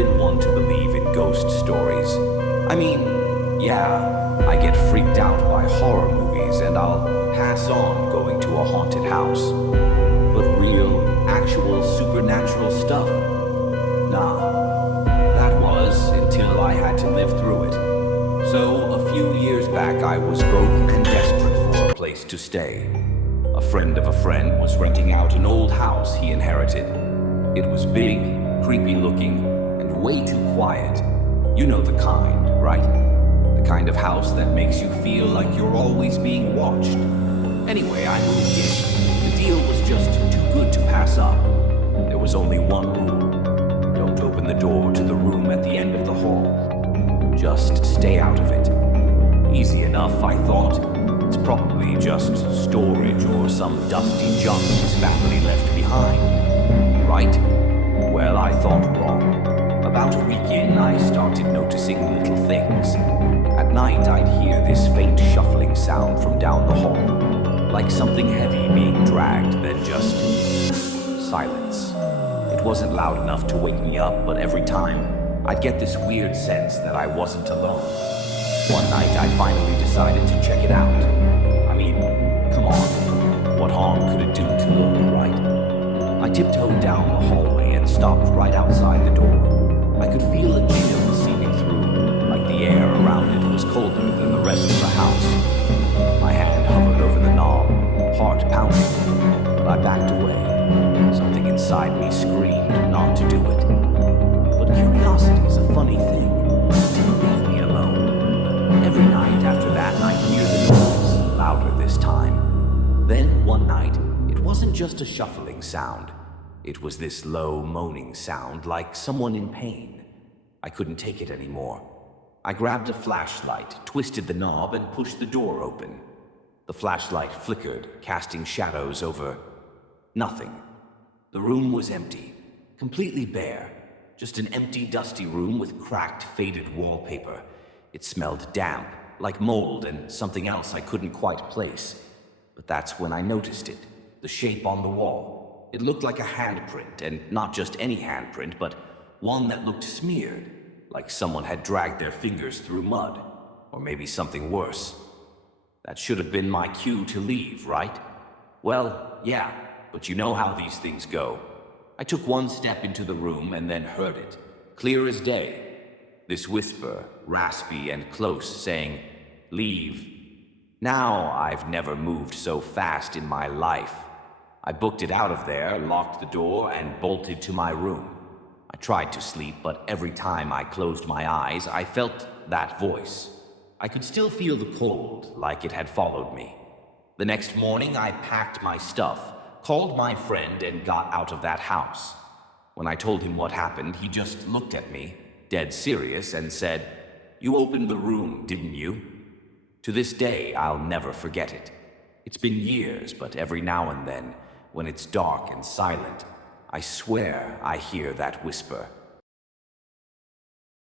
been one to believe in ghost stories. I mean, yeah, I get freaked out by horror movies and I'll pass on going to a haunted house. But real, actual supernatural stuff? Nah. That was until I had to live through it. So, a few years back, I was broke and desperate for a place to stay. A friend of a friend was renting out an old house he inherited. It was big, creepy looking, and way too quiet. You know the kind, right? The kind of house that makes you feel like you're always being watched. Anyway, I moved in. The deal was just too good to pass up. There was only one rule. Don't open the door to the room at the end of the hall. Just stay out of it. Easy enough, I thought. It's probably just storage or some dusty junk his family left behind. Right? Well, I thought wrong. About a week in, I started noticing little things. At night, I'd hear this faint shuffling sound from down the hall, like something heavy being dragged, then just silence. It wasn't loud enough to wake me up, but every time, I'd get this weird sense that I wasn't alone. One night, I finally decided to check it out. I mean, come on, what harm could it do to look, right? I tiptoed down the hallway and stopped right outside the door. I could feel a chill seeping through, like the air around it was colder than the rest of the house. My hand hovered over the knob, heart pounding, but I backed away. Something inside me screamed not to do it. Curiosity is a funny thing. It didn't leave me alone. Every night after that, I'd hear the noise, louder this time. Then, one night, it wasn't just a shuffling sound. It was this low, moaning sound, like someone in pain. I couldn't take it anymore. I grabbed a flashlight, twisted the knob, and pushed the door open. The flashlight flickered, casting shadows over nothing. The room was empty, completely bare. Just an empty, dusty room with cracked, faded wallpaper. It smelled damp, like mold and something else I couldn't quite place. But that's when I noticed it, the shape on the wall. It looked like a handprint, and not just any handprint, but one that looked smeared, like someone had dragged their fingers through mud, or maybe something worse. That should have been my cue to leave, right? Well, yeah, but you know how these things go. I took one step into the room and then heard it, clear as day. This whisper, raspy and close, saying, "Leave." Now I've never moved so fast in my life. I booked it out of there, locked the door, and bolted to my room. I tried to sleep, but every time I closed my eyes, I felt that voice. I could still feel the cold, like it had followed me. The next morning, I packed my stuff, called my friend, and got out of that house. When I told him what happened, he just looked at me, dead serious, and said, "You opened the room, didn't you?" To this day, I'll never forget it. It's been years, but every now and then, when it's dark and silent, I swear I hear that whisper.